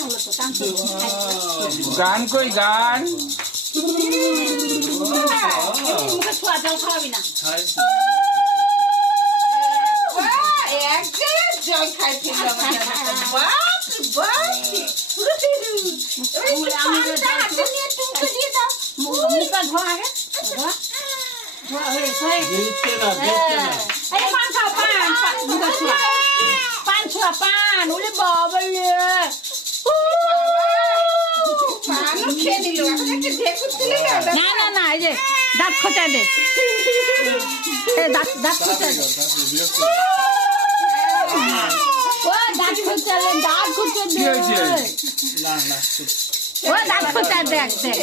হলো তো কান করবো গান কই গান মুখে ছোঁয়া জল খাওয়াবি না জল খাইছিল মুখটা ধোয়া আগে ধোয়া হয়েছে পান খাও পান মুখে ছোঁয়া পান ছোঁয়া পান ওরে বাবা না না না এই যে দাঁত খোঁচা দে দাঁত খোঁচা দে ও দাঁত খোঁচা দে দাঁত খোঁচা দে ও দাঁত খোঁচা দেখ দেখ